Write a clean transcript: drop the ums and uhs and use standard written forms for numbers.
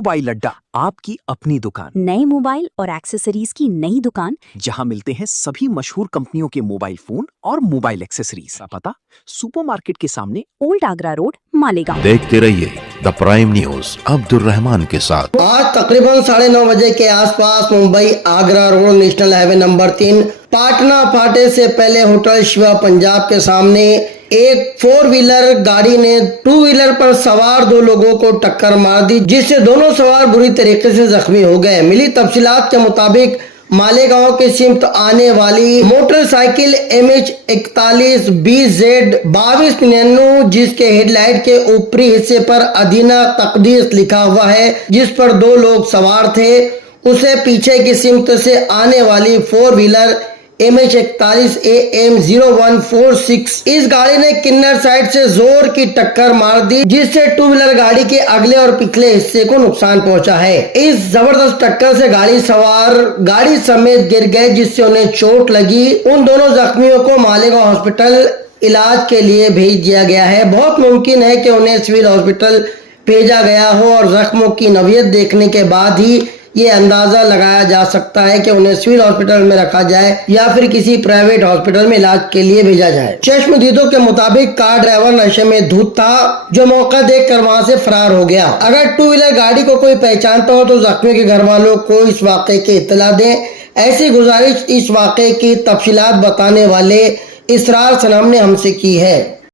Mobile अड्डा, आपकी अपनी दुकान, नए मोबाइल और एक्सेसरीज की नई दुकान, जहां मिलते हैं सभी मशहूर कंपनियों के मोबाइल फोन और मोबाइल एक्सेसरीज का पता सुपरमार्केट के सामने, ओल्ड आगरा रोड, मालेगांव। देखते रहिए the prime news Abdul Rahman के साथ। आज तकरीबन 9:30 बजे के आसपास Mumbai Agra road national highway number 3 Patna फाटे से पहले होटल शिवा पंजाब के सामने एक 4 व्हीलर गाड़ी ने 2 व्हीलर पर सवार 2 लोगों को टक्कर मार दी, जिससे दोनों सवार बुरी तरीके से जख्मी हो गए। मिली तफसीलात के मुताबिक मालेगांव के सिमत आने वाली मोटरसाइकिल MH41 BZ 2299, जिसके हेडलाइट के ऊपरी हिस्से पर अदीना तकदीस लिखा हुआ है, जिस पर 2 लोग सवार थे, उसे पीछे की सिमत से आने वाली 4 व्हीलर MH41 AM 0146 इस गाड़ी ने किन्नर साइड से जोर की टक्कर मार दी, जिससे 2 व्हीलर गाड़ी के अगले और पिछले हिस्से को नुकसान पहुंचा है। इस जबरदस्त टक्कर से गाड़ी सवार गाड़ी समेत गिर गए, जिससे उन्हें चोट लगी। उन दोनों जख्मियों को मालेगांव हॉस्पिटल इलाज के लिए भेज दिया गया है। बहुत मुमकिन है कि उन्हें सिविल हॉस्पिटल भेजा गया हो और जख्मों की नवीयत देखने के बाद ही ये अंदाजा लगाया जा सकता है कि उन्हें सिविल हॉस्पिटल में रखा जाए या फिर किसी प्राइवेट हॉस्पिटल में इलाज के लिए भेजा जाए। चश्मदीदों के मुताबिक कार ड्राइवर नशे में धुत था, जो मौका देखकर वहां से फरार हो गया। अगर 2 व्हीलर गाड़ी को कोई पहचानता हो तो जख्मियों के घर वालों को इस वाक़े की इत्तला दें। ऐसी गुजारिश इस वाक़े की तफसीलात बताने वाले इसरार सनम ने हमसे की है।